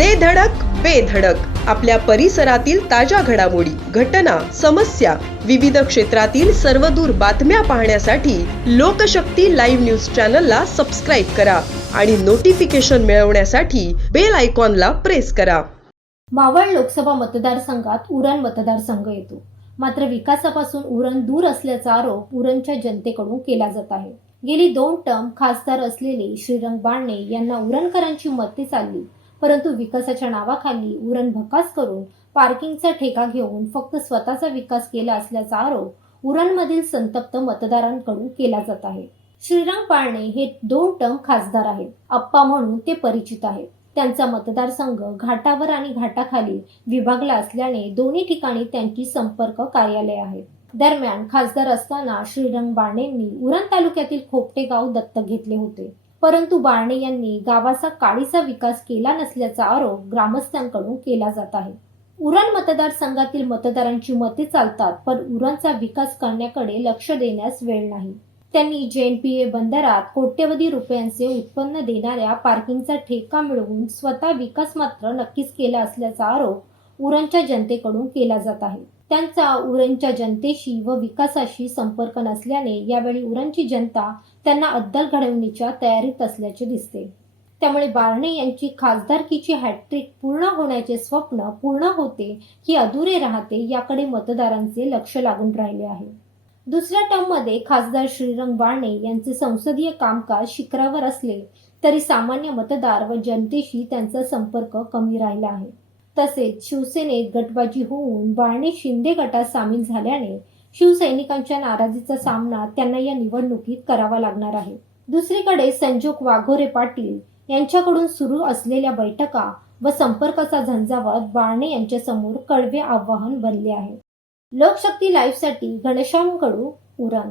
दे धडक बेधडक आपल्या परिसरातील ताज्या घडामोडी घटना समस्या विविध क्षेत्रातील सर्वदूर बातम्या पाहण्यासाठी लोकशक्ती लाईव्ह न्यूज चॅनलला सबस्क्राईब करा आणि नोटिफिकेशन मिळवण्यासाठी बेल आयकॉनला प्रेस करा. मावळ लोकसभा मतदारसंघात उरण मतदारसंघ येतो. मात्र विकासापासून उरण दूर असल्याचा आरोप उरणच्या जनतेकडून केला जात आहे. गेली दोन टर्म खासदार असलेले श्रीरंग बारणे यांना उरणकरांची मते चालली. परंतु विकासाच्या नावाखाली उरण भकास करून पार्किंगचा ठेका घेऊन फक्त स्वतःचा विकास केला असल्याचा आरोप उरणमधील संतप्त मतदारांकडून केला जात आहे. श्रीराम पाळणे हे दोन टर्म खासदार आहेत. अप्पा म्हणून ते परिचित आहेत. त्यांचा मतदारसंघ घाटावर आणि घाटाखाली विभागला असल्याने दोन्ही ठिकाणी त्यांची संपर्क कार्यालय आहेत दरम्यान खासदार असताना श्रीरंग बाणेंनी उरण तालुक्यातील खोपटे गाव दत्तक घेतले होते. परंतु बारणे यांनी गावाचा काळीचा विकास केला नसल्याचा आरोप ग्रामस्थांकडून केला जात आहे. उरण मतदारसंघातील मतदारांची मते चालतात पण उरणचा विकास करण्याकडे लक्ष देण्यास वेळ नाही. त्यांनी जेएनपीए बंदरात कोट्यवधी रुपयांचे उत्पन्न देणाऱ्या पार्किंगचा ठेका मिळवून स्वतः विकास मात्र नक्कीच केला असल्याचा आरोप उरणच्या जनतेकडून केला जात आहे. त्यांचा उरणच्या जनतेशी व विकासाशी संपर्क नसल्याने यावेळी उरणची जनता त्यांना अद्दल घडवणीच्या तयारीत असल्याचे दिसते. त्यामुळे बारणे यांची खासदारकीची हॅट्रिक पूर्ण होण्याचे स्वप्न पूर्ण होते की अधुरे राहते याकडे मतदारांचे लक्ष लागून राहिले आहे. दुसऱ्या टर्ममध्ये खासदार श्रीरंग बारणे यांचे संसदीय कामकाज शिखरावर असले तरी सामान्य मतदार व जनतेशी त्यांचा संपर्क कमी राहिला आहे. तसेच शिवसेनेत गटबाजी होऊन बाळणे शिंदे गटात सामील झाल्याने शिवसैनिकांच्या नाराजीचा सामना त्यांना या निवडणुकीत करावा लागणार आहे. दुसरीकडे संजोग वाघोरे पाटील यांच्याकडून सुरू असलेल्या बैठका व संपर्काचा झंझावात बाळणे यांच्यासमोर कडवे आव्हान बनले आहे. लोकशक्ती लाईव्हसाठी घनश्यामकडू उरण